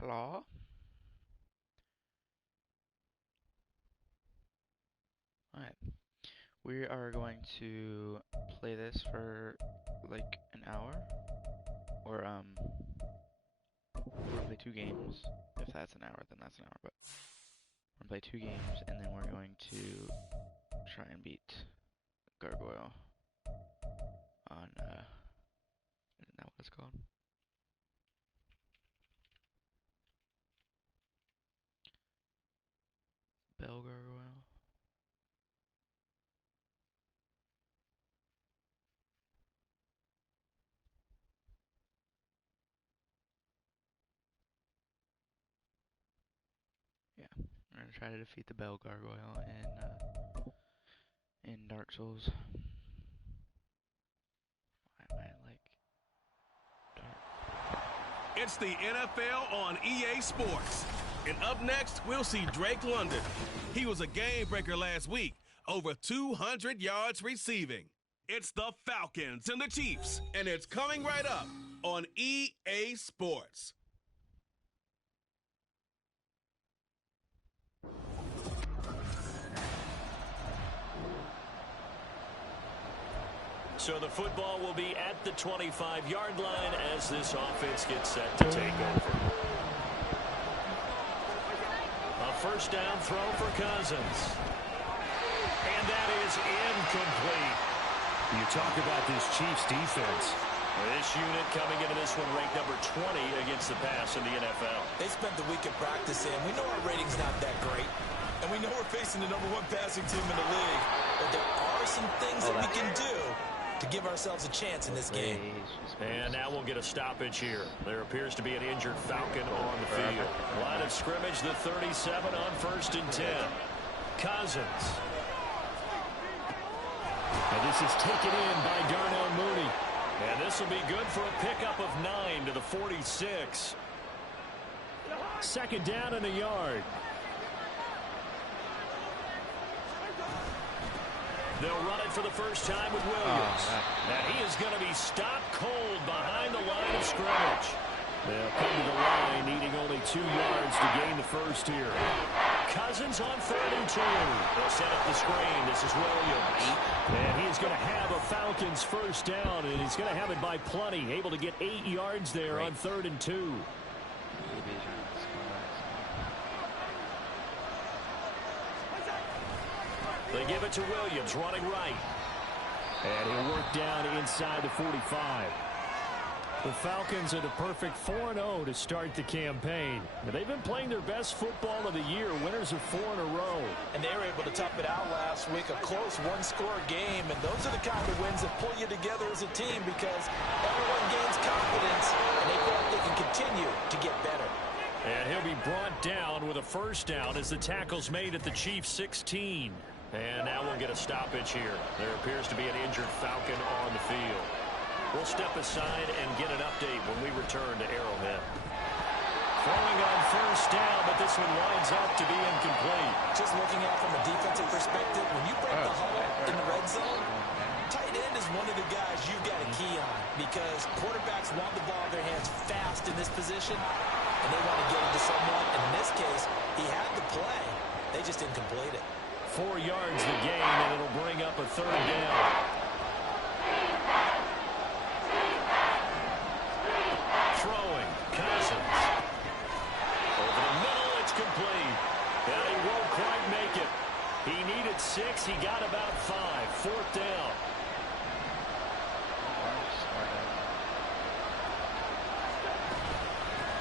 Hello? Alright. We are going to play this for like an hour. Or we're gonna play 2 games. If that's an hour, then that's an hour, but we're gonna play 2 games and then we're going to try and beat Gargoyle on isn't that what it's called? Bell Gargoyle. Yeah, we're gonna try to defeat the Bell Gargoyle in Dark Souls. Why am I like dark? It's the NFL on EA Sports. And up next, we'll see Drake London. He was a game breaker last week, over 200 yards receiving. It's the Falcons and the Chiefs, and it's coming right up on EA Sports. So the football will be at the 25-yard line as this offense gets set to take over. A first down throw for Cousins. And that is incomplete. You talk about this Chiefs defense. This unit coming into this one ranked number 20 against the pass in the NFL. They spent the weekend practicing. We know our rating's not that great. And we know we're facing the #1 passing team in the league. But there are some things that we can do to give ourselves a chance in this game. And now we'll get a stoppage here. There appears to be an injured Falcon on the field. Line of scrimmage, the 37 on 1st and 10. Cousins. And this is taken in by Darnell Mooney. And this will be good for a pickup of 9 to the 46. Second down and a yard. They'll run it for the first time with Williams. And he is going to be stopped cold behind the line of scrimmage. They'll come to the line, needing only 2 yards to gain the first here. Cousins on 3rd and 2. They'll set up the screen. This is Williams. And he's going to have a Falcons first down, and he's going to have it by plenty. Able to get 8 yards there on 3rd and 2. They give it to Williams, running right. And he'll work down inside the 45. The Falcons are the perfect 4-0 to start the campaign. They've been playing their best football of the year, winners of 4 in a row. And they were able to tough it out last week, a close one-score game. And those are the kind of wins that pull you together as a team because everyone gains confidence and they feel like they can continue to get better. And he'll be brought down with a first down as the tackle's made at the Chiefs' 16. And now we'll get a stoppage here. There appears to be an injured Falcon on the field. We'll step aside and get an update when we return to Arrowhead. Throwing on first down, but this one winds up to be incomplete. Just looking at it from a defensive perspective, when you break the huddle in the red zone, tight end is one of the guys you've got a key on because quarterbacks want the ball in their hands fast in this position, and they want to get it to someone. And in this case, he had the play. They just didn't complete it. 4 yards the gain, and it'll bring up a 3rd down. Throwing, Cousins. Over the middle, it's complete. And he won't quite make it. He needed 6, he got about 5. 4th down.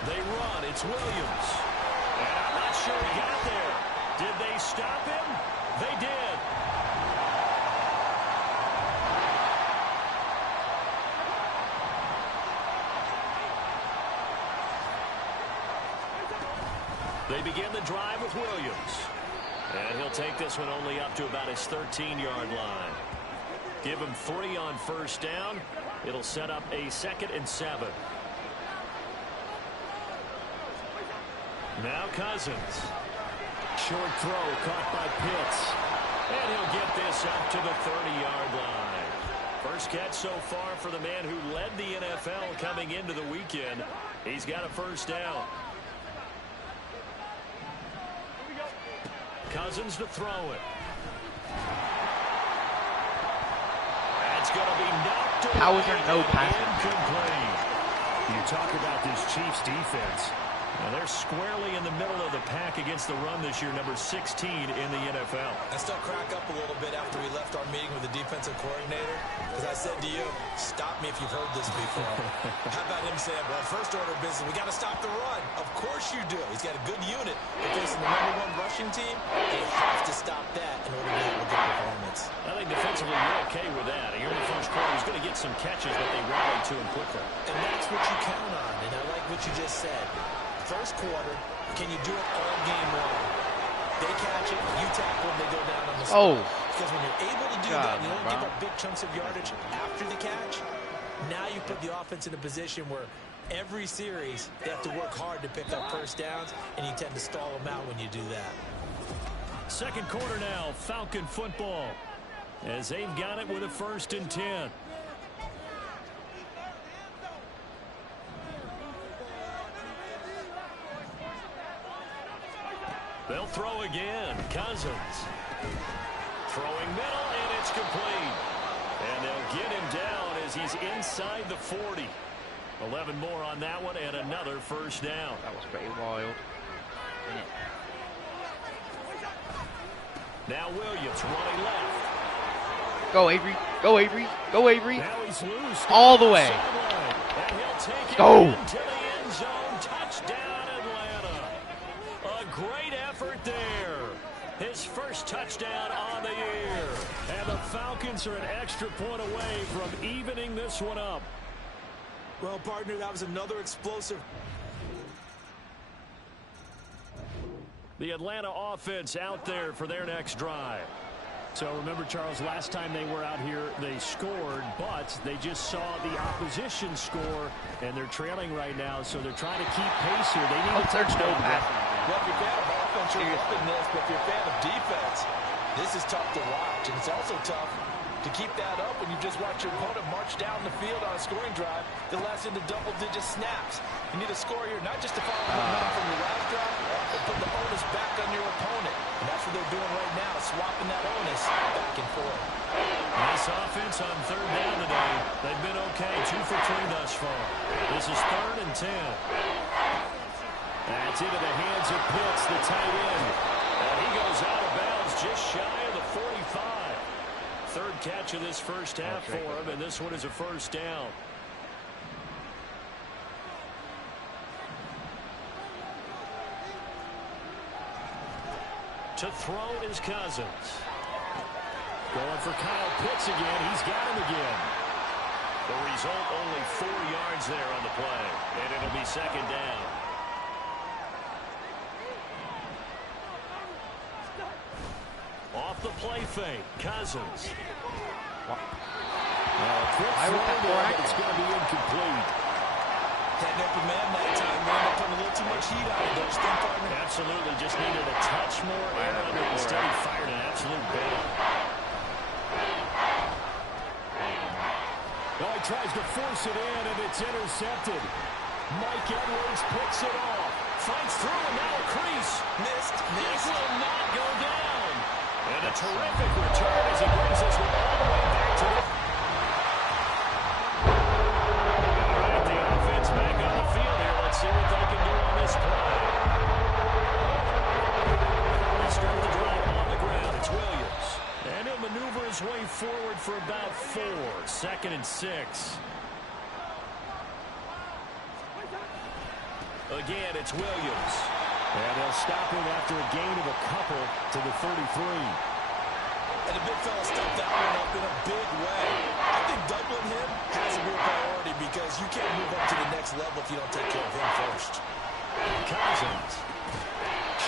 They run, it's Williams. And I'm not sure he got there. Did they stop him? They did. They begin the drive with Williams. And he'll take this one only up to about his 13-yard line. Give him 3 on first down. It'll set up a 2nd and 7. Now Cousins. Short throw caught by Pitts. And he'll get this up to the 30-yard line. First catch so far for the man who led the NFL coming into the weekend. He's got a first down. Cousins to throw it. That's going to be knocked away. How is there no passing? Incomplete. You talk about this Chiefs defense. Now they're squarely in the middle of the pack against the run this year, number 16 in the NFL. I still crack up a little bit after we left our meeting with the defensive coordinator, because I said to you, stop me if you've heard this before. How about him saying, well, first order of business, we got to stop the run. Of course you do. He's got a good unit. They're facing the #1 rushing team. They have to stop that in order to have a good performance. I think defensively you're okay with that. Here in the first quarter, he's going to get some catches, but they rally to him quickly. And that's what you count on, and I like what you just said. First quarter, can you do it all game long? They catch it, you tackle them, they go down on the spot. Because when you're able to do that, you don't give up big chunks of yardage after the catch. Now you put the offense in a position where every series they have to work hard to pick up first downs, and you tend to stall them out when you do that. Second quarter now, Falcon football, as they've got it with a 1st and 10. They'll throw again. Cousins. Throwing middle, and it's complete. And they'll get him down as he's inside the 40. 11 more on that one, and another first down. That was pretty wild. Now Williams running left. Go, Avery. Go, Avery. Go, Avery. Now he's loose. All the way. And he'll take it Go. into the end zone. Touchdown, Atlanta. A great effort there. His first touchdown on the year. And the Falcons are an extra point away from evening this one up. Well, partner, that was another explosive. The Atlanta offense out there for their next drive. So remember, Charles, last time they were out here, they scored, but they just saw the opposition score, and they're trailing right now, so they're trying to keep pace here. They need a touchdown. Well, if you're a fan of offense, you're loving this, but if you're a fan of defense, this is tough to watch, and it's also tough to keep that up when you just watch your opponent march down the field on a scoring drive that lasts into double-digit snaps. You need a score here, not just to follow momentum from your last drive, but put the onus back on your opponent. And that's what they're doing right now, swapping that onus back and forth. Nice offense on 3rd down today. They've been okay, 2 for 3 thus far. This is 3rd and 10. That's into the hands of Pitts, the tight end. And he goes out of bounds just shy of the 45. 3rd catch of this first half for him, and this one is a first down. To throw is Cousins. Going for Kyle Pitts again. He's got him again. The result, only 4 yards there on the play, and it'll be 2nd down. Off the play fake, Cousins. Why was that more accurate? It's going to be incomplete. That open man that time, man, they put a little too much heat on it, don't you think, partner? Absolutely, just needed a touch more air under it. Instead, he fired an absolute bail. Oh, he tries to force it in, and it's intercepted. Mike Edwards picks it off. Fights through, and now a crease. Missed. This will not go down. And a terrific return as he brings us all the way back to the... All right, the offense back on the field here. Let's see what they can do on this play. They start the drive on the ground. It's Williams. And he'll maneuver his way forward for about 4. 2nd and 6. Again, it's Williams. And they'll stop him after a gain of a couple to the 33. And the big fella stepped that one up in a big way. I think doubling him has a real priority because you can't move up to the next level if you don't take care of him first. Cousins.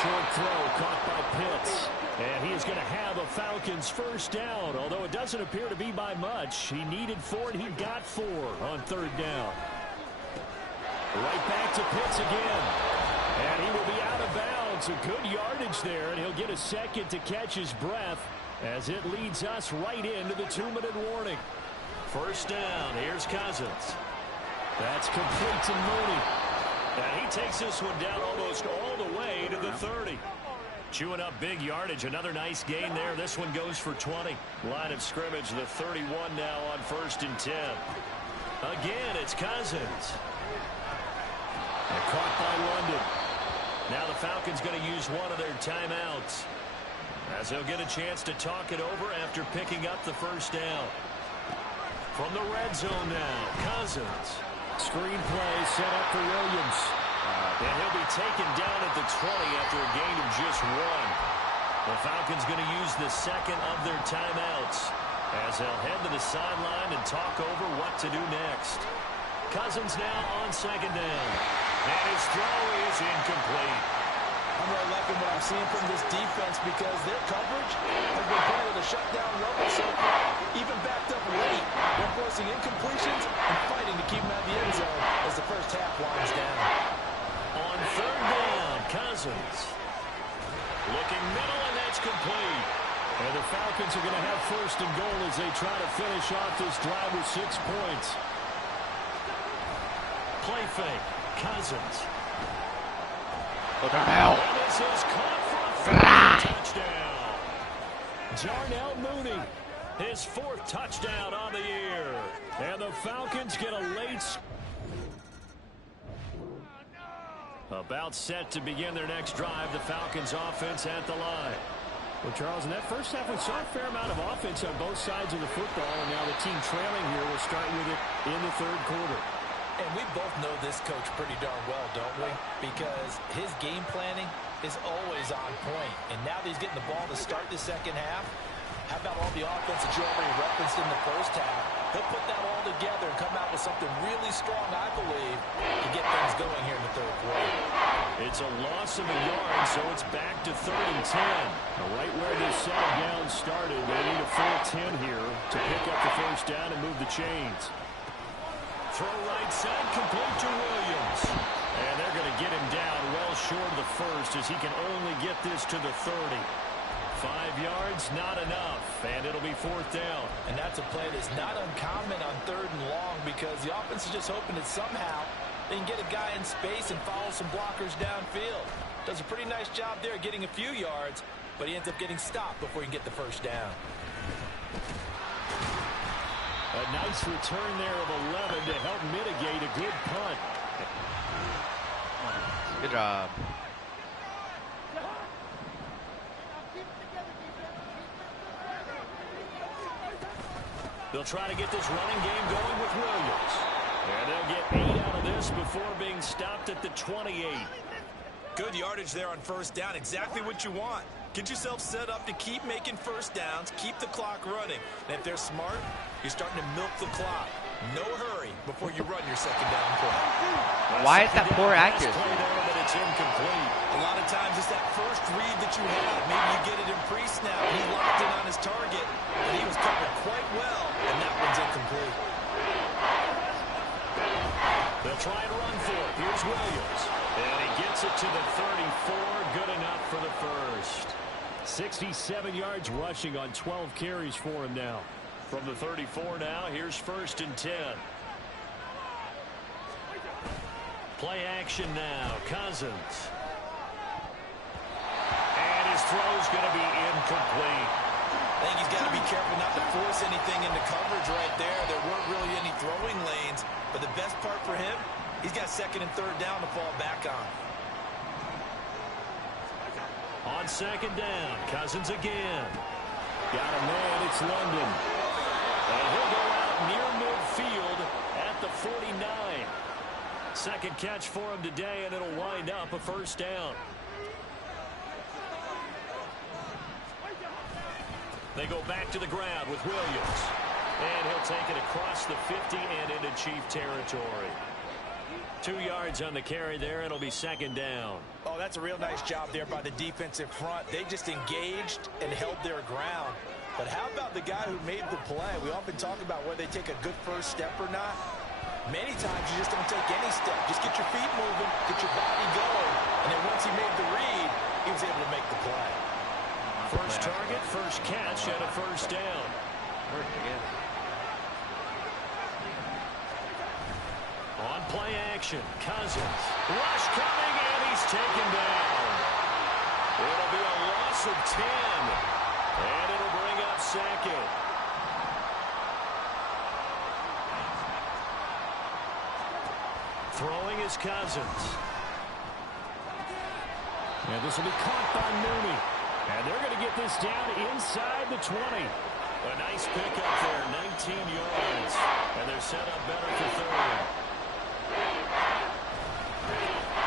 Short throw caught by Pitts. And he is going to have a Falcons first down, although it doesn't appear to be by much. He needed 4, and he got 4 on 3rd down. Right back to Pitts again. And he will be out of bounds. A good yardage there, and he'll get a second to catch his breath as it leads us right into the 2-minute warning. First down. Here's Cousins. That's complete to Mooney. And he takes this one down almost all the way to the 30. Chewing up big yardage. Another nice gain there. This one goes for 20. Line of scrimmage, the 31 now on 1st and 10. Again, it's Cousins. And caught by London. Now the Falcons going to use one of their timeouts, as they'll get a chance to talk it over after picking up the first down. From the red zone now, Cousins. Screen play set up for Williams. And he'll be taken down at the 20 after a gain of just 1. The Falcons going to use the second of their timeouts, as they'll head to the sideline and talk over what to do next. Cousins now on 2nd down. And his throw is incomplete. I'm really liking what I'm seeing from this defense because their coverage has been playing at a shutdown level so far, even backed up late. They're forcing incompletions and fighting to keep them out of the end zone as the first half winds down. On 3rd down, Cousins. Looking middle, and that's complete. And the Falcons are going to have 1st and goal as they try to finish off this drive with 6 points. Play fake. Cousins. Look out. And this is caught for a touchdown. Darnell Mooney. His 4th touchdown on the year. And the Falcons get a late... About set to begin their next drive. The Falcons offense at the line. Well, Charles, in that first half, we saw a fair amount of offense on both sides of the football, and now the team trailing here will start with it in the 3rd quarter. And we both know this coach pretty darn well, don't we? Because his game planning is always on point. And now that he's getting the ball to start the second half, how about all the offense that you already referenced in the first half? He'll put that all together and come out with something really strong, I believe, to get things going here in the 3rd quarter. It's a loss of a yard, so it's back to 3rd and 10. Right where this set of downs started, they need a full 10 here to pick up the first down and move the chains. Throw right side, complete to Williams. And they're going to get him down well short of the first, as he can only get this to the 30. 5 yards, not enough, and it'll be 4th down. And that's a play that's not uncommon on 3rd and long, because the offense is just hoping that somehow they can get a guy in space and follow some blockers downfield. Does a pretty nice job there getting a few yards, but he ends up getting stopped before he can get the first down. A nice return there of 11 to help mitigate a good punt. Good job. They'll try to get this running game going with Williams. And they'll get 8 out of this before being stopped at the 28. Good yardage there on 1st down. Exactly what you want. Get yourself set up to keep making first downs, keep the clock running. And if they're smart, you're starting to milk the clock. No hurry before you run your 2nd down play. Why is that poor accuracy? But it's incomplete. A lot of times it's that first read that you have. Maybe you get it in pre-snap. He locked in on his target, but he was covered quite well, and that one's incomplete. They'll try and run for it. Here's Williams. And he gets it to the 34. Good enough for the first. 67 yards rushing on 12 carries for him now. From the 34 now, here's 1st and 10. Play action now. Cousins. And his throw's going to be incomplete. I think he's got to be careful not to force anything into coverage right there. There weren't really any throwing lanes, but the best part for him, he's got 2nd and 3rd down to fall back on. On 2nd down, Cousins again. Got a man, it's London. And he'll go out near midfield at the 49. 2nd catch for him today, and it'll wind up a 1st down. They go back to the ground with Williams. And he'll take it across the 50 and into Chief territory. 2 yards on the carry there. It'll be 2nd down. Oh, that's a real nice job there by the defensive front. They just engaged and held their ground. But how about the guy who made the play? We often talk about whether they take a good first step or not. Many times you just don't take any step. Just get your feet moving, get your body going. And then once he made the read, he was able to make the play. First target, first catch, and a 1st down. Worked again. On play action, Cousins. Rush coming, and he's taken down. It'll be a loss of 10. And it'll bring up second. Throwing is Cousins. And this will be caught by Mooney. And they're going to get this down inside the 20. A nice pickup there, 19 yards. And they're set up better for third.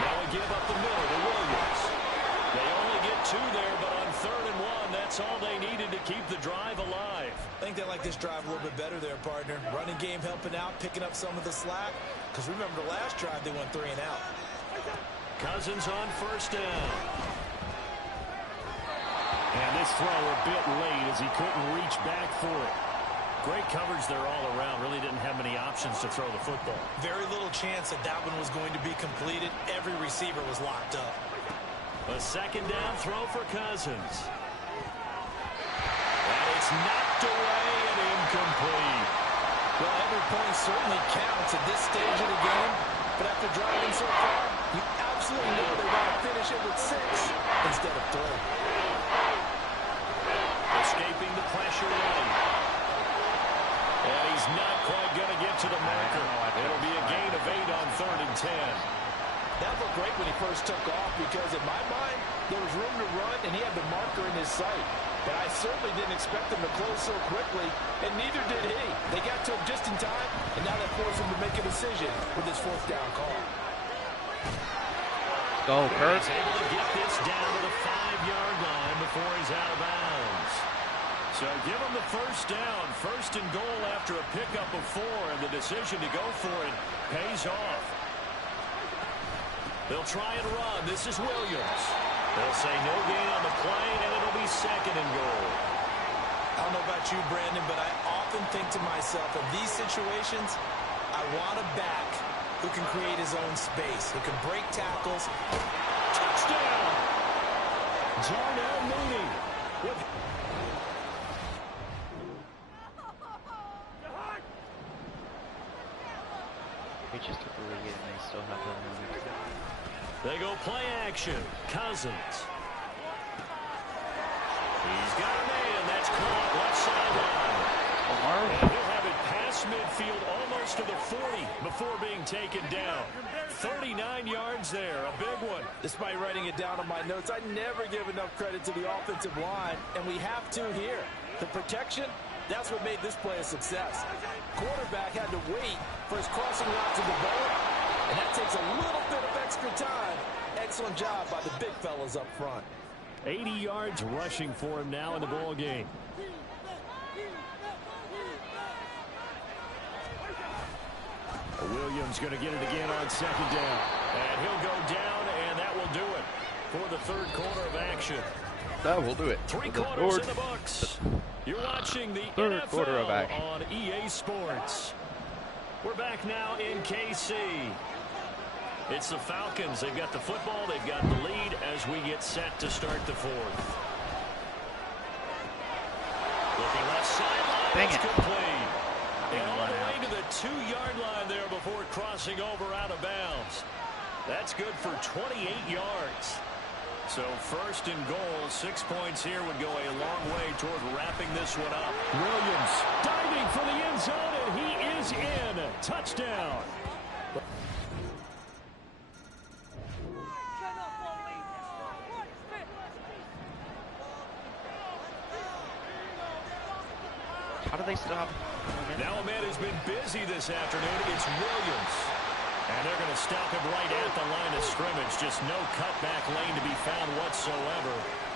Now we give up the middle to Williams. They only get 2 there, but on 3rd and 1, that's all they needed to keep the drive alive. I think they like this drive a little bit better there, partner. Running game helping out, picking up some of the slack. Because remember the last drive, they went 3 and out. Cousins on 1st down. And this throw a bit late as he couldn't reach back for it. Great coverage there all around. Really didn't have many options to throw the football. Very little chance that that one was going to be completed. Every receiver was locked up. A 2nd down throw for Cousins. And it's knocked away and incomplete. Well, every point certainly counts at this stage of the game. But after driving so far, you absolutely know they want to finish it with 6 instead of 3. Escaping the pressure late. And he's not quite going to get to the marker. It'll be a gain of 8 on 3rd and 10. That looked great when he first took off because in my mind, there was room to run and he had the marker in his sight. But I certainly didn't expect him to close so quickly, and neither did he. They got to him just in time, and now that forced him to make a decision with his 4th down call. Go, Kirk. He's able to get this down to the 5-yard line before he's out of bounds. So give him the 1st down. 1st and goal after a pickup of 4, and the decision to go for it pays off. They'll try and run. This is Williams. They'll say no gain on the play, and it'll be 2nd and goal. I don't know about you, Brandon, but I often think to myself, in these situations, I want a back who can create his own space, who can break tackles. Touchdown! Darnell Mooney. We just took the lead and they still have that moment. They go play action. Cousins. He's got a man. That's caught left sideline. And he'll have it past midfield almost to the 40 before being taken down. 39 yards there. A big one. Despite writing it down on my notes, I never give enough credit to the offensive line, and we have to here. The protection, that's what made this play a success. Quarterback had to wait for his crossing route to develop, and that takes a little bit of extra time. Excellent job by the big fellas up front. 80 yards rushing for him now in the ball game. Williams going to get it again on 2nd down. And he'll go down, and that will do it for the 3rd quarter of action. That will do it. 3 quarters in the books. You're watching the 3rd NFL quarter of action on EA Sports. We're back now in KC. It's the Falcons. They've got the football. They've got the lead as we get set to start the 4th. Looking left sideline. Dang It's it. complete. And all the way to the 2-yard line there before crossing over out of bounds. That's good for 28 yards. So 1st and goal, 6 points here would go a long way toward wrapping this one up. Williams diving for the end zone, and he is in. Touchdown. How do they stop? Now a man who's been busy this afternoon. It's Williams. And they're going to stop him right at the line of scrimmage. Just no cutback lane to be found whatsoever.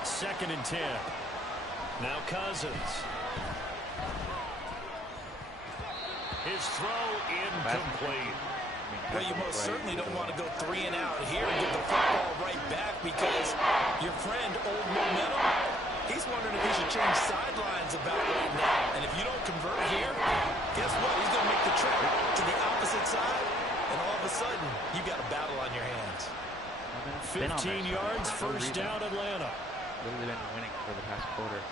2nd and 10. Now Cousins. His throw incomplete. Well, you most certainly don't want to go 3 and out here and get the football right back because your friend, Old Momentum, he's wondering if he should change sidelines about right now. And if you don't convert here, guess what? He's going to make the trip to the opposite side. And all of a sudden, you got a battle on your hands. 15 yards, 1st down, Atlanta. Literally been winning for the past quarter.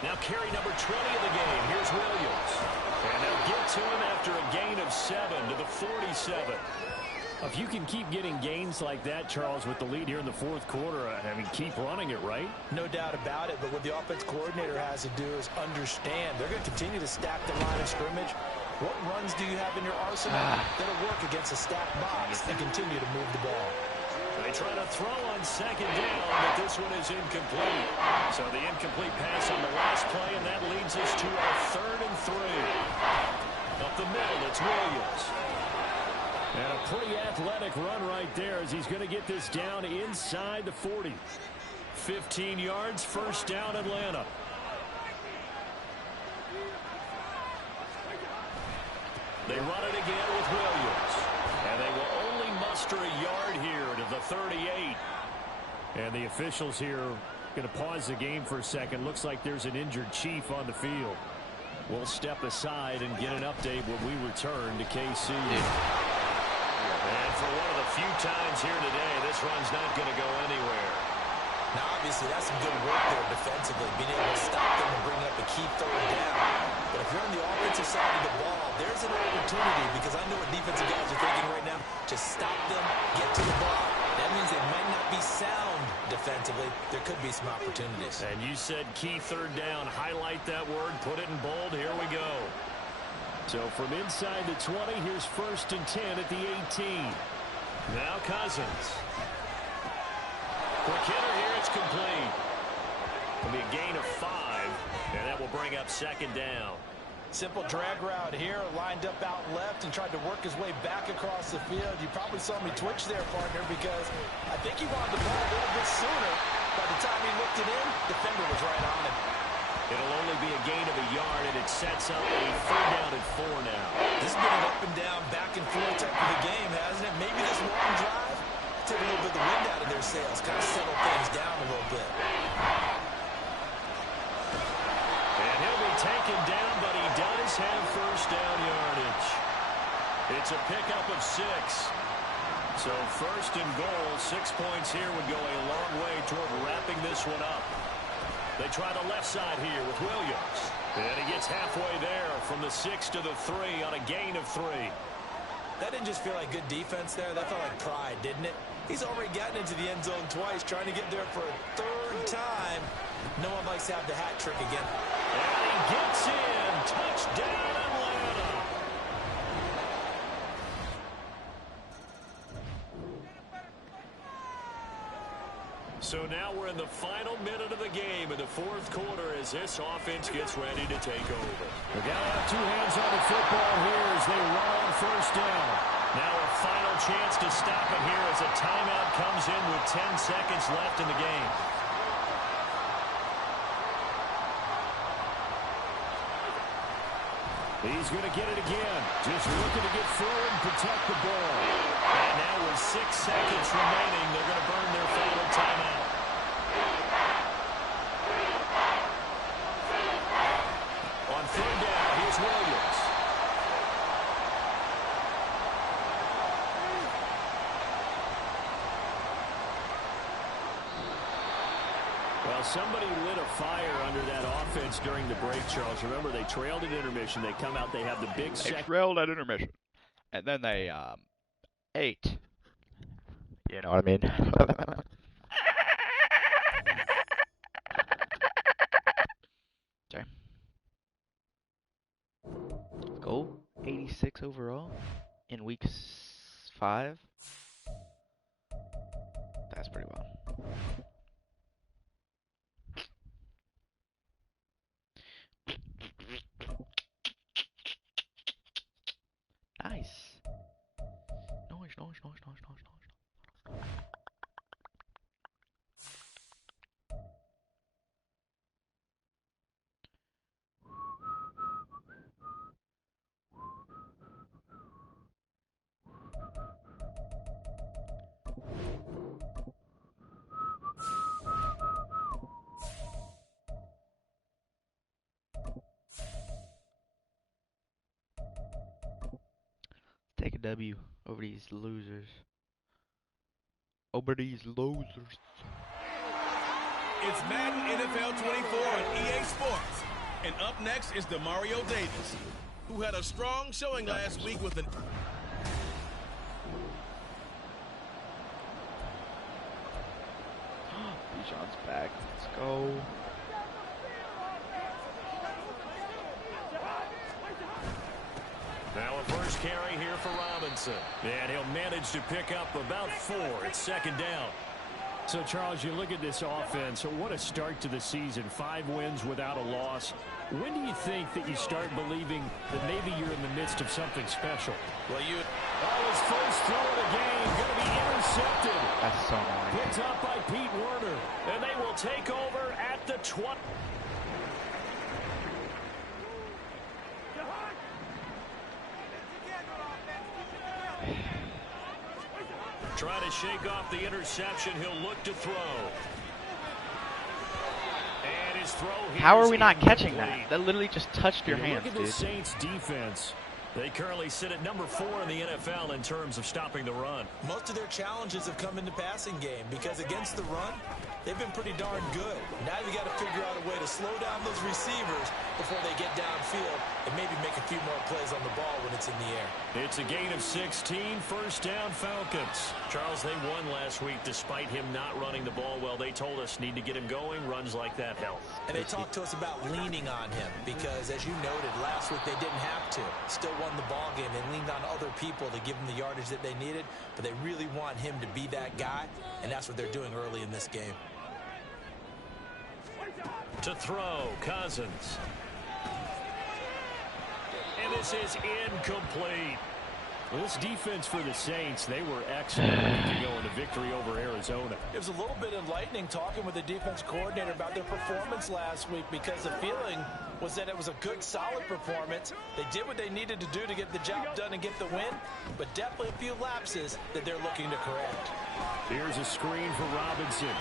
Now carry number 20 of the game. Here's Williams. And they'll get to him after a gain of 7 to the 47. If you can keep getting gains like that, Charles, with the lead here in the fourth quarter, I mean, keep running it, right? No doubt about it, but what the offense coordinator has to do is understand they're going to continue to stack the line of scrimmage. What runs do you have in your arsenal that'll work against a stacked box and continue to move the ball? They try to throw on second down, but this one is incomplete. So the incomplete pass on the last play, and that leads us to our 3rd and 3. Up the middle, it's Williams. And a pretty athletic run right there as he's going to get this down inside the 40. 15 yards, first down, Atlanta. They run it again with Williams. And they will only muster a yard here to the 38. And the officials here going to pause the game for a second. Looks like there's an injured Chief on the field. We'll step aside and get an update when we return to KC. And for one of the few times here today, this run's not going to go anywhere. Now, obviously, that's some good work there defensively, being able to stop them and bring up a key 3rd down. But if you're on the offensive side of the ball, there's an opportunity, because I know what defensive guys are thinking right now, to stop them, get to the ball. That means they might not be sound defensively. There could be some opportunities. And you said key 3rd down. Highlight that word, put it in bold. Here we go. So from inside the 20, here's 1st and 10 at the 18. Now Cousins. Quick hitter here, it's complete. It'll be a gain of 5, and that will bring up 2nd down. Simple drag route here, lined up out left and tried to work his way back across the field. You probably saw me twitch there, partner, because I think he wanted the ball a little bit sooner. By the time he looked it in, defender was right on him. It'll only be a gain of a yard, and it sets up a 3rd down and 4 now. This has been an up and down, back and forth type of a game, hasn't it? Maybe this long drive took a little bit of the wind out of their sails, kind of settled things down a little bit. And he'll be taken down, but he does have first down yardage. It's a pickup of 6. So 1st and goal, 6 points here would go a long way toward wrapping this one up. They try the left side here with Williams. And he gets halfway there from the 6 to the 3 on a gain of 3. That didn't just feel like good defense there. That felt like pride, didn't it? He's already gotten into the end zone twice, trying to get there for a 3rd time. No one likes to have the hat trick again. And he gets in. Touchdown, Atlanta. So now we're in the final minute of the game in the 4th quarter as this offense gets ready to take over. They got to have 2 hands on the football here as they run on first down. Now a final chance to stop it here as a timeout comes in with 10 seconds left in the game. He's going to get it again. Just looking to get forward and protect the ball. And now with 6 seconds remaining, they're going to burn their final timeout. On 3rd down, here's Williams. Well, somebody lit a fire under that offense during the break, Charles. Remember, they trailed at intermission. They come out, they have the big They trailed at intermission. And then they, ate. You know what I mean? Sorry. Goal 86 overall in week 5. That's pretty well. Nice. Noise. Take a W over these losers. It's Madden NFL 24 on EA Sports. And up next is Demario Davis, who had a strong showing last week with an... Bijan's back. Let's go. Now a first carry here for Robinson. And he'll manage to pick up about 4. It's second down. So, Charles, you look at this offense, what a start to the season. 5 wins without a loss. When do you think that you start believing that maybe you're in the midst of something special? Well, his first throw of the game going to be intercepted. That's so annoying. Picked up by Pete Werner. And they will take over at the 20. Trying to shake off the interception. He'll look to throw. And his throw here. How are we not catching that? That literally just touched your hands, Look at the dude. Saints defense. They currently sit at number 4 in the NFL in terms of stopping the run. most of their challenges have come in the passing game because against the run, they've been pretty darn good. Now you got to figure out a way to slow down those receivers before they get downfield and maybe make a few more plays on the ball when it's in the air. It's a gain of 16, first down Falcons. Charles, they won last week despite him not running the ball well. They told us need to get him going. Runs like that help. And they talked to us about leaning on him because, as you noted, last week they didn't have to. Still won the ball game. They leaned on other people to give them the yardage that they needed, but they really want him to be that guy, and that's what they're doing early in this game. To throw, Cousins. And this is incomplete. Well, this defense for the Saints, they were excellent to go into victory over Arizona. It was a little bit enlightening talking with the defense coordinator about their performance last week because the feeling was that it was a good, solid performance. They did what they needed to do to get the job done and get the win, but definitely a few lapses that they're looking to correct. Here's a screen for Robinson.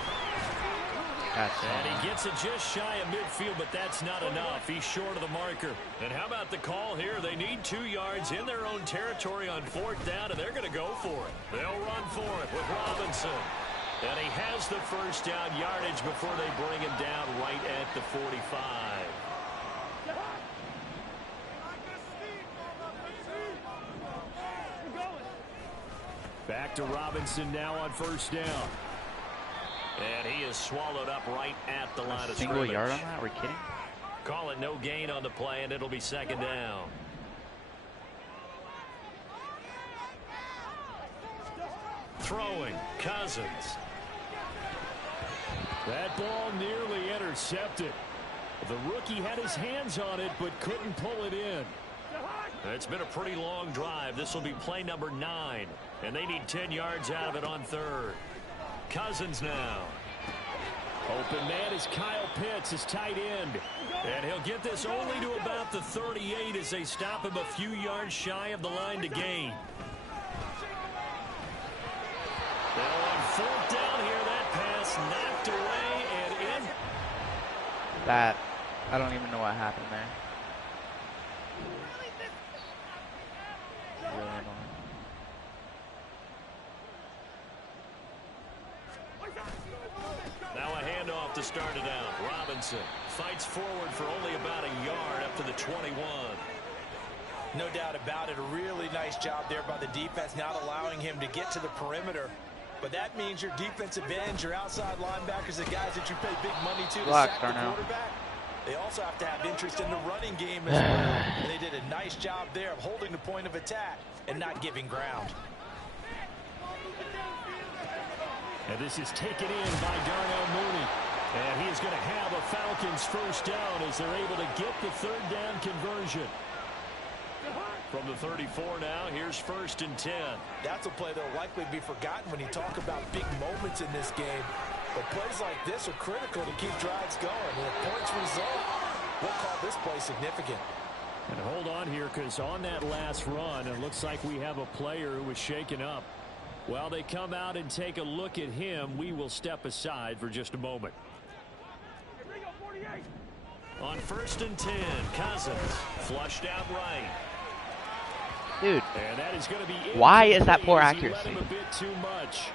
And he gets it just shy of midfield, but that's not enough. He's short of the marker. And how about the call here? They need 2 yards in their own territory on 4th down, and they're going to go for it. They'll run for it with Robinson. And he has the first down yardage before they bring him down right at the 45. Back to Robinson now on first down. And he is swallowed up right at the line of Single scrimmage. yard on that? Are we kidding? Call it no gain on the play, and it'll be second down. Throwing, Cousins. That ball nearly intercepted. The rookie had his hands on it, but couldn't pull it in. It's been a pretty long drive. This will be play number 9, and they need 10 yards out of it on 3rd. Cousins now. Open man is Kyle Pitts, his tight end. And he'll get this only to about the 38 as they stop him a few yards shy of the line to gain. Now on 4th down here, that pass knocked away and in. That, I don't even know what happened there. Really annoying. Now a handoff to start it out. Robinson fights forward for only about a yard up to the 21. No doubt about it. A really nice job there by the defense, not allowing him to get to the perimeter. But that means your defensive ends, your outside linebackers, the guys that you pay big money to sack the quarterback, they also have to have interest in the running game as well. And they did a nice job there of holding the point of attack and not giving ground. And this is taken in by Darnell Mooney. And he is going to have a Falcons first down as they're able to get the 3rd down conversion. From the 34 now, here's 1st and 10. That's a play that will likely be forgotten when you talk about big moments in this game. But plays like this are critical to keep drives going. And if points result, we'll call this play significant. And hold on here, because on that last run, it looks like we have a player who was shaken up. While they come out and take a look at him, we will step aside for just a moment. On 1st and 10, Cousins flushed out right. Dude, and that is going to be why is that poor He accuracy? let him a bit too much.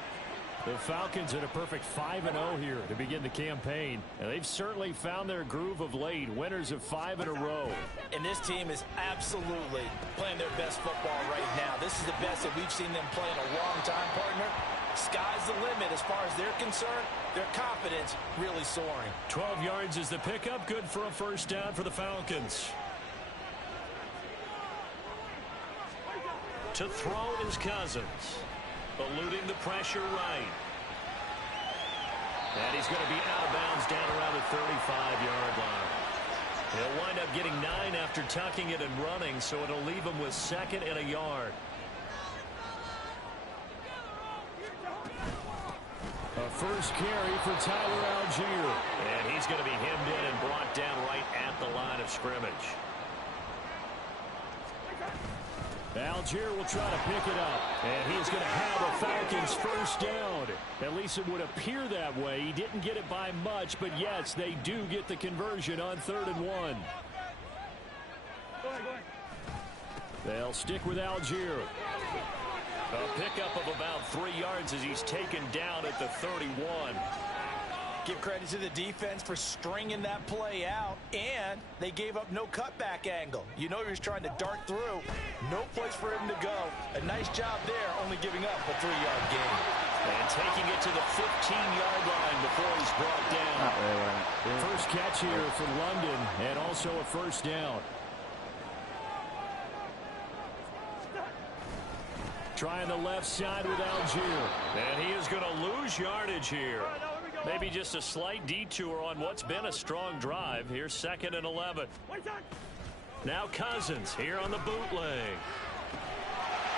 The Falcons at a perfect 5-0 here to begin the campaign. And they've certainly found their groove of late. Winners of 5 in a row. And this team is absolutely playing their best football right now. This is the best that we've seen them play in a long time, partner. Sky's the limit as far as they're concerned. Their confidence really soaring. 12 yards is the pickup. Good for a first down for the Falcons. To throw is Cousins. Eluding the pressure right. And he's going to be out of bounds down around the 35-yard line. He'll wind up getting 9 after tucking it and running, so it'll leave him with 2nd and a yard. A first carry for Tyler Algier. And he's going to be hemmed in and brought down right at the line of scrimmage. Algier will try to pick it up. And he's going to have a Falcons first down. At least it would appear that way. He didn't get it by much, but yes, they do get the conversion on 3rd and 1. They'll stick with Algier. A pickup of about 3 yards as he's taken down at the 31. Give credit to the defense for stringing that play out, and they gave up no cutback angle. You know he was trying to dart through. No place for him to go. A nice job there, only giving up a 3-yard gain. And taking it to the 15-yard line before he's brought down. Not really what I meant to do. First catch here for London, and also a first down. Trying the left side with Algier. And he is going to lose yardage here. Maybe just a slight detour on what's been a strong drive. Here's 2nd and 11. Now Cousins here on the bootleg.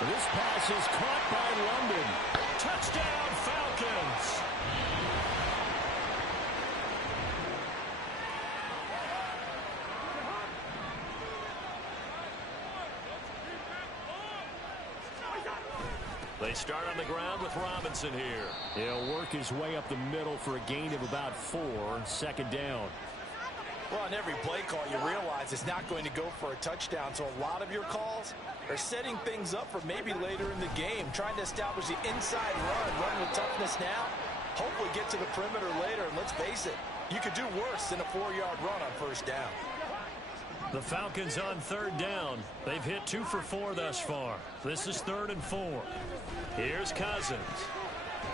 This pass is caught by London. Touchdown, Falcons. They start on the ground with Robinson here. He'll work his way up the middle for a gain of about 4, 2nd down. Well, on every play call, you realize it's not going to go for a touchdown, so a lot of your calls are setting things up for maybe later in the game, trying to establish the inside run with toughness now, hopefully get to the perimeter later, and let's face it, you could do worse than a 4-yard run on first down. The Falcons on 3rd down. They've hit 2 for 4 thus far. This is 3rd and 4. Here's Cousins.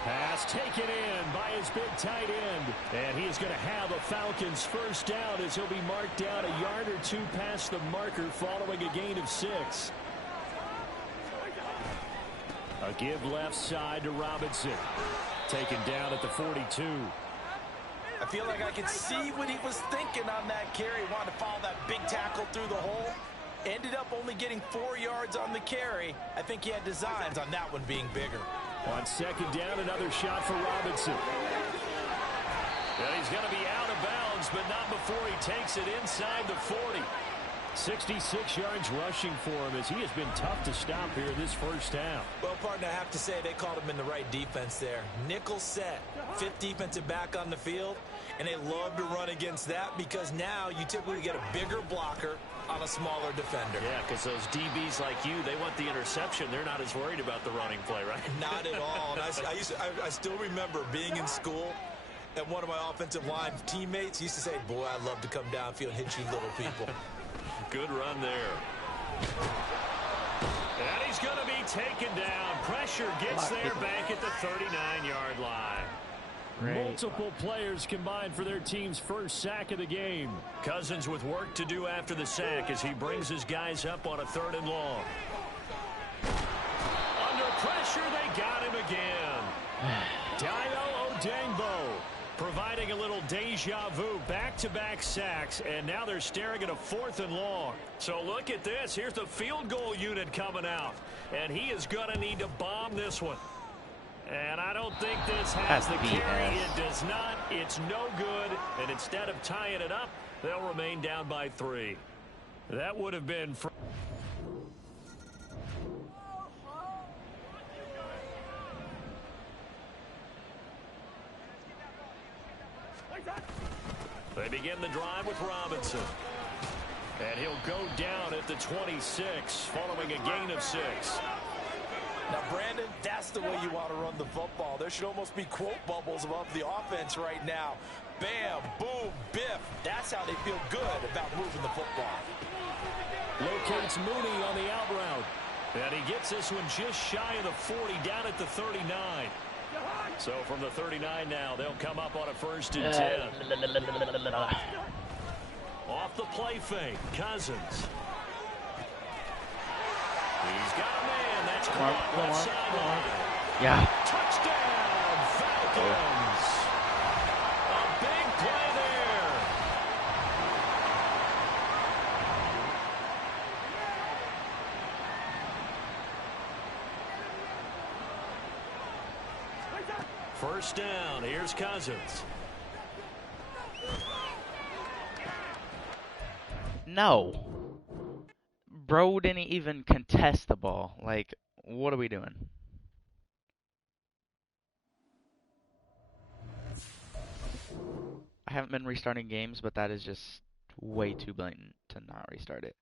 Pass taken in by his big tight end. And he is going to have a Falcons first down as he'll be marked down a yard or 2 past the marker following a gain of 6. A give left side to Robinson. Taken down at the 42. I feel like I could see what he was thinking on that carry. He wanted to follow that big tackle through the hole. Ended up only getting 4 yards on the carry. I think he had designs on that one being bigger. On 2nd down, another shot for Robinson. And he's going to be out of bounds, but not before he takes it inside the 40. 66 yards rushing for him as he has been tough to stop here this first half. Well, partner, I have to say they called him in the right defense there. Nickel set, 5th defensive back on the field, and they love to run against that because now you typically get a bigger blocker on a smaller defender. Yeah, because those DBs like you, they want the interception. They're not as worried about the running play, right? Not at all. And I still remember being in school, and one of my offensive line teammates used to say, boy, I'd love to come downfield and hit you little people. Good run there. And he's going to be taken down. Pressure gets there back at the 39-yard line. Great. Multiple players combined for their team's first sack of the game. Cousins with work to do after the sack as he brings his guys up on a 3rd and long. Under pressure, they got him again. Dio Odengbo providing a little deja vu, back-to-back sacks, and now they're staring at a 4th and long. So look at this. Here's the field goal unit coming out, and he is going to need to bomb this one. And I don't think this has the carry. It does not. It's no good. And instead of tying it up, they'll remain down by 3. That would have been... They begin the drive with Robinson. And he'll go down at the 26, following a gain of 6. Now, Brandon, that's the way you want to run the football. There should almost be quote bubbles above the offense right now. Bam, boom, biff. That's how they feel good about moving the football. Locates Mooney on the out route. And he gets this one just shy of the 40, down at the 39. So from the 39 now, they'll come up on a 1st and 10. Off the play fake, Cousins. He's got a man. That's caught left sideline. Yeah. Touchdown, Falcons. A big play there. First down. Here's Cousins. No. Bro didn't even contest the ball. Like, what are we doing? I haven't been restarting games, but that is just way too blatant to not restart it.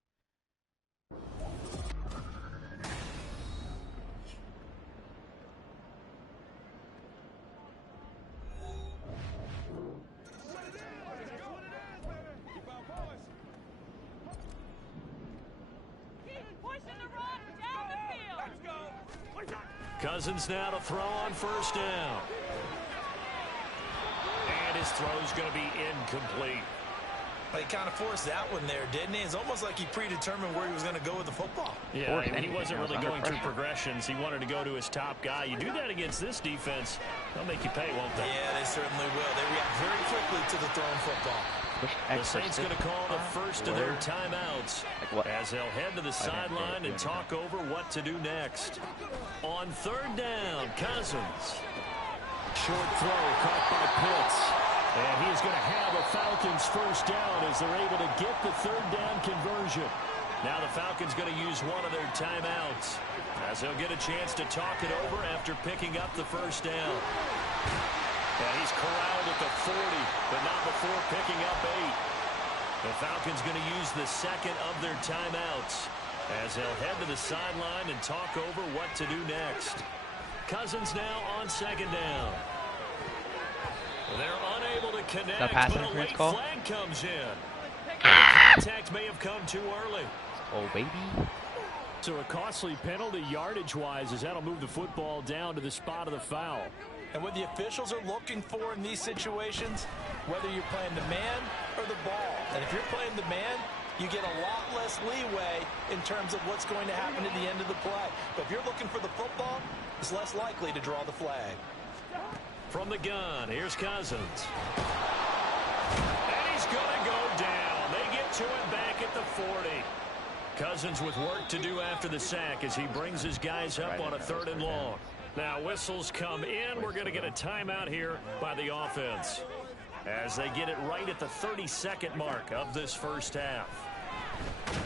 Cousins now to throw on first down. And his throw's going to be incomplete. He kind of forced that one there, didn't he? It's almost like he predetermined where he was going to go with the football. Yeah, and he wasn't really going through progressions. He wanted to go to his top guy. You do that against this defense, they'll make you pay, won't they? Yeah, they certainly will. They react very quickly to the thrown football. The Saints going to call the first of their timeouts as they'll head to the sideline and talk over what to do next. On third down, Cousins. Short throw caught by Pitts. And he is going to have a Falcons first down as they're able to get the third down conversion. Now the Falcons going to use one of their timeouts as they'll get a chance to talk it over after picking up the first down. And he's corralled at the 40, but not before picking up 8. The Falcons going to use the second of their timeouts as they'll head to the sideline and talk over what to do next. Cousins now on second down. They're unable to connect, but a late flag comes in. Contact may have come too early. Oh, baby. So a costly penalty yardage-wise as that'll move the football down to the spot of the foul. And what the officials are looking for in these situations, whether you're playing the man or the ball, and if you're playing the man, you get a lot less leeway in terms of what's going to happen at the end of the play. But if you're looking for the football, it's less likely to draw the flag. From the gun, here's Cousins. And he's going to go down. They get to him back at the 40. Cousins with work to do after the sack as he brings his guys up on a 3rd and long. Now whistles come in. We're going to get a timeout here by the offense as they get it right at the 32nd mark of this first half.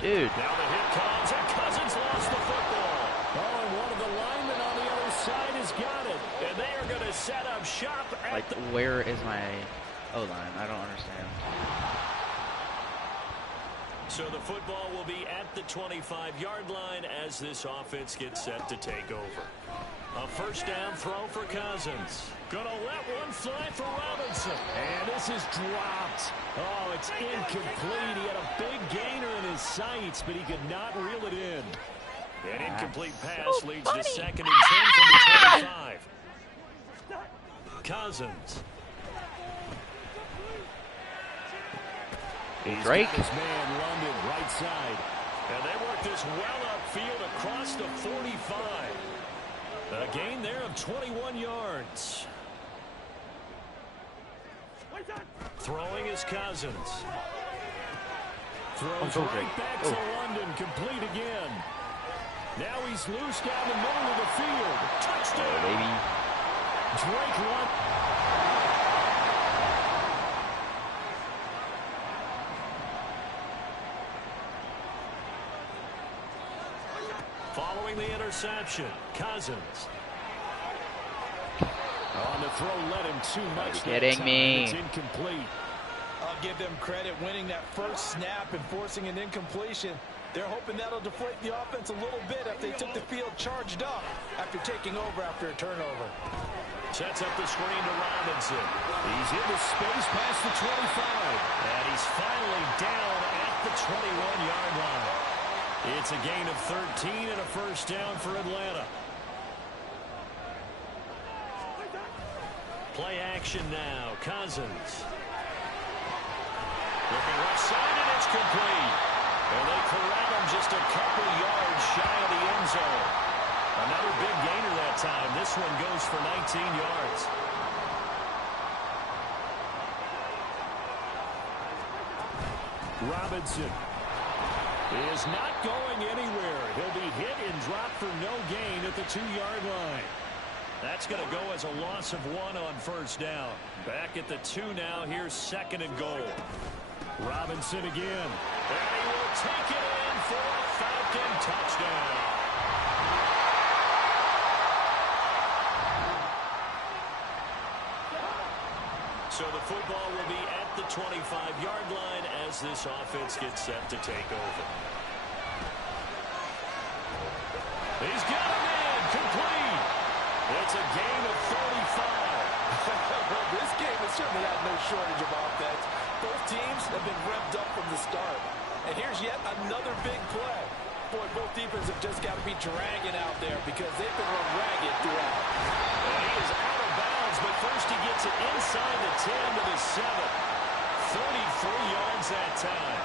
Dude. Now the hit comes, and Cousins lost the football. Oh, and one of the linemen on the other side has got it. And they are going to set up shop at like, where is my O-line? I don't understand. So the football will be at the 25-yard line as this offense gets set to take over. A first down throw for Cousins. Gonna let one fly for Robinson. And this is dropped. Oh, it's incomplete. He had a big gainer in his sights, but he could not reel it in. An incomplete pass leads to 2nd and 10 from the 25. Cousins. Drake. His man London right side. And they work this well upfield across the 45. A gain there of 21 yards. Throwing is Cousins. Throws right back to London, complete again. Now he's loose down the middle of the field. Touchdown, baby. Drake London. Following the interception, Cousins. On the throw, let him too much. Kidding me. It's incomplete. I'll give them credit winning that first snap and forcing an incompletion. They're hoping that'll deflate the offense a little bit after they took the field charged up after taking over after a turnover. Sets up the screen to Robinson. He's into space past the 25. And he's finally down at the 21-yard line. It's a gain of 13 and a first down for Atlanta. Play action now. Cousins. Looking left side, and it's complete. And they corral him just a couple yards shy of the end zone. Another big gainer that time. This one goes for 19 yards. Robinson is not going anywhere. He'll be hit and dropped for no gain at the 2-yard line. That's going to go as a loss of 1 on first down. Back at the 2 now. Here's 2nd and goal. Robinson again. And he will take it in for a Falcon touchdown. So the football will be at the 25-yard line as this offense gets set to take over. He's got him in. Complete. It's a gain of 35. Well, this game has certainly had no shortage of offense. Both teams have been revved up from the start. And here's yet another big play. Boy, both defenses have just got to be dragging out there because they've been run ragged throughout. And he is out of bounds, but first he gets it inside the 10 to the 7. 33 yards that time.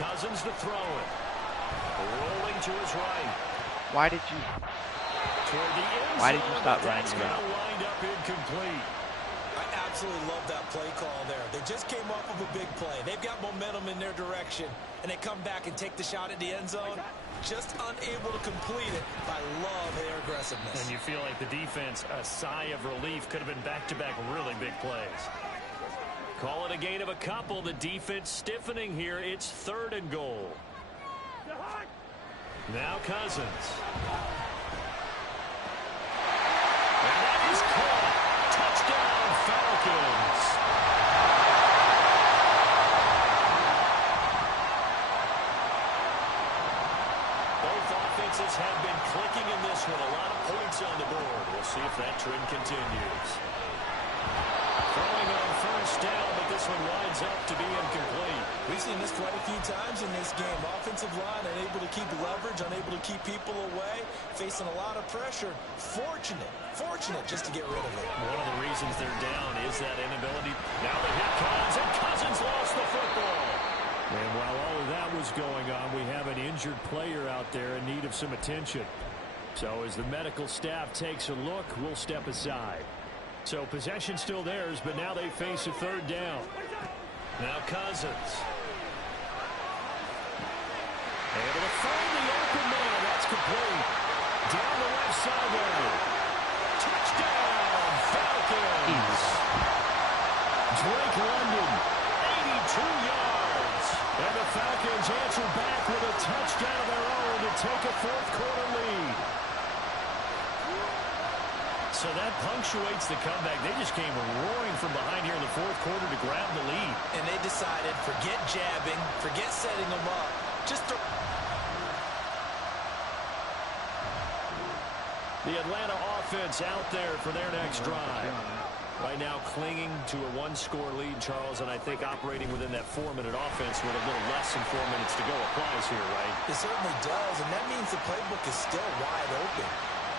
Cousins to throw it. Rolling to his right. Why did you stop running around? Lined up incomplete. I absolutely love that play call there. They just came off of a big play. They've got momentum in their direction, and they come back and take the shot at the end zone. Just unable to complete it. I love their aggressiveness. And you feel like the defense, a sigh of relief, could have been back-to-back really big plays. Call it a gain of a couple. The defense stiffening here. It's 3rd and goal. Now Cousins. And that is caught. Touchdown, Falcons. Both offenses have been clicking in this one. A lot of points on the board. We'll see if that trend continues. Throwing on first down, but this one winds up to be incomplete. We've seen this quite a few times in this game. Offensive line unable to keep leverage, unable to keep people away, facing a lot of pressure. Fortunate just to get rid of it. One of the reasons they're down is that inability. Now the hit comes, and Cousins lost the football. And while all of that was going on, we have an injured player out there in need of some attention. So as the medical staff takes a look, we'll step aside. So possession still theirs, but now they face a 3rd down. Now Cousins. Able to find the open man. That's complete. Down the left sideline. Touchdown, Falcons. Drake London, 82 yards. And the Falcons answer back with a touchdown of their own to take a 4th-quarter lead. So that punctuates the comeback. They just came roaring from behind here in the 4th quarter to grab the lead. And they decided, forget jabbing, forget setting them up. Just the Atlanta offense out there for their next drive. Right now clinging to a 1-score lead, Charles, and I think operating within that 4-minute offense with a little less than 4 minutes to go applies here, right? It certainly does, and that means the playbook is still wide open.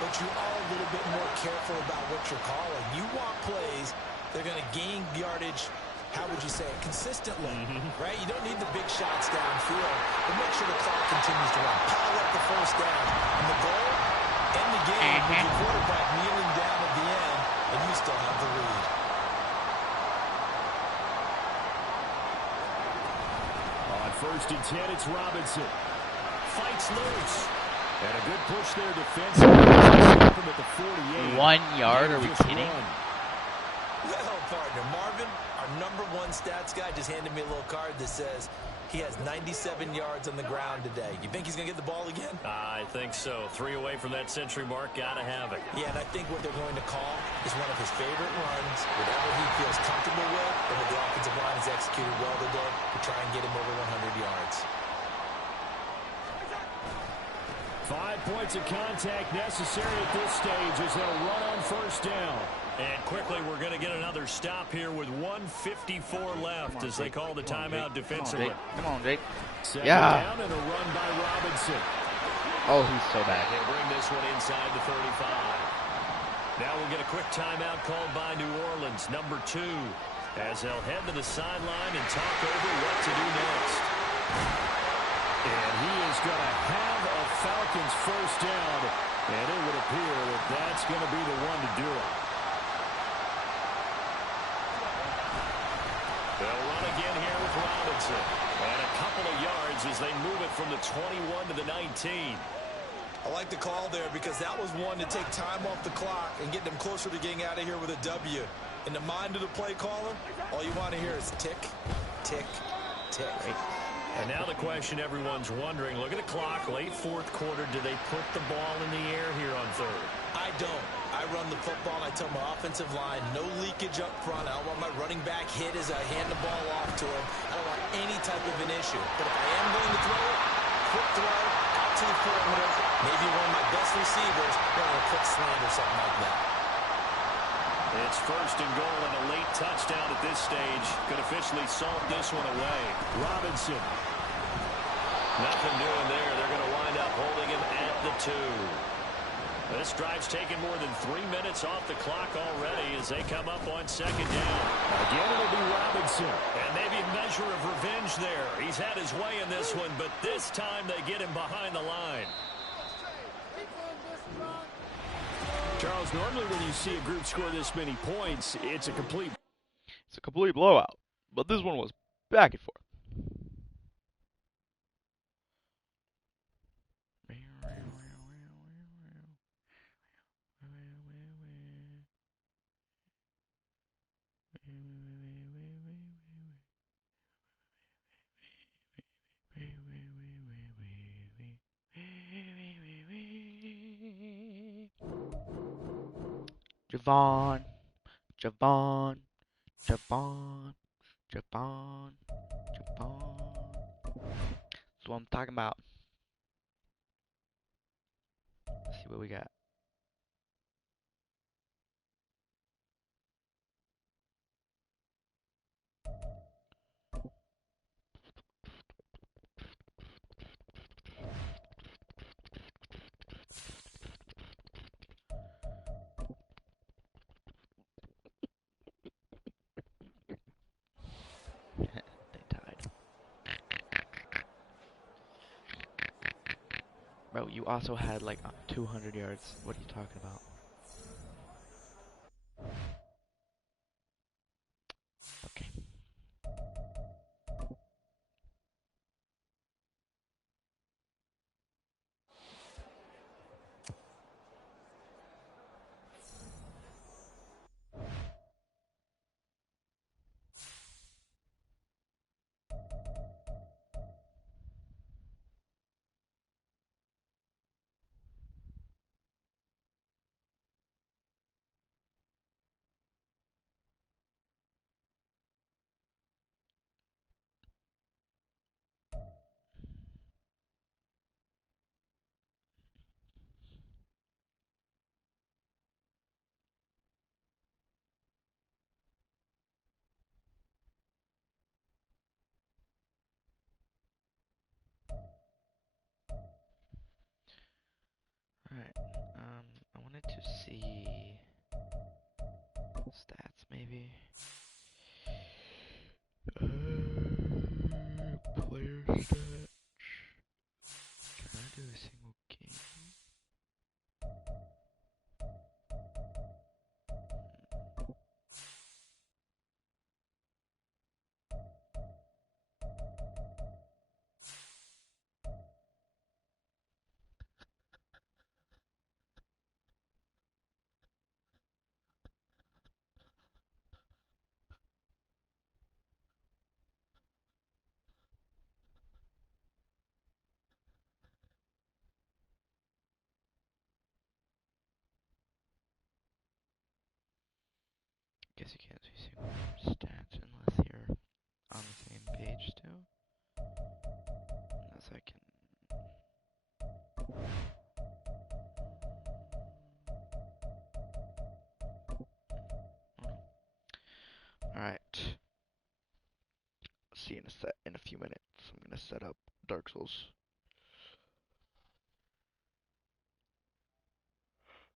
But you are a little bit more careful about what you're calling. You want plays that are going to gain yardage, how would you say it, consistently, right? You don't need the big shots downfield, but make sure the clock continues to run. Pile up the first down. And the goal, end the game with your quarterback kneeling down at the end, and you still have the lead. On 1st and 10, it's Robinson. Fights loose. And a good push there defensively. At the 48. 1 yard, are we kidding? Well, partner, Marvin, our #1 stats guy, just handed me a little card that says he has 97 yards on the ground today. You think he's going to get the ball again? I think so. 3 away from that century mark. Got to have it. Yeah, and I think what they're going to call is one of his favorite runs, whatever he feels comfortable with, and what the offensive line has executed well today to try and get him over 100 yards. 5 points of contact necessary at this stage as they'll run on first down. And quickly, we're going to get another stop here with 1:54 left as they call the timeout defensively. Come on, Jake. Second Yeah. down and a run by Robinson. Oh, he's so bad. He'll bring this one inside the 35. Now we'll get a quick timeout called by New Orleans, number 2, as they'll head to the sideline and talk over what to do next. And he is going to have a Falcons first down, and it would appear that that's going to be the one to do it. They'll run again here with Robinson. And a couple of yards as they move it from the 21 to the 19. I like the call there because that was one to take time off the clock and get them closer to getting out of here with a W. In the mind of the play caller, all you want to hear is tick, tick, tick. And now the question everyone's wondering, look at the clock, late fourth quarter, do they put the ball in the air here on third? I don't. I run the football, and I tell my offensive line, no leakage up front. I don't want my running back hit as I hand the ball off to him. I don't want any type of an issue. But if I am going to throw it, quick throw, out to the perimeter, maybe one of my best receivers running a quick slant or something like that. It's first and goal and a late touchdown at this stage. Could officially salt this one away. Robinson. Nothing doing there. They're going to wind up holding him at the 2. This drive's taken more than 3 minutes off the clock already as they come up on second down. Again, it'll be Robinson. And maybe a measure of revenge there. He's had his way in this one, but this time they get him behind the line. Charles, normally when you see a group score this many points, it's a complete blowout. But this one was back and forth. Javon. That's what I'm talking about. Let's see what we got. Bro, you also had like 200 yards. What are you talking about? Okay. Alright, I wanted to see stats maybe. Player stats. Can I do a single game? Guess you can't see single game stats unless you're on the same page still. Unless I can. set in a few minutes. I'm gonna set up Dark Souls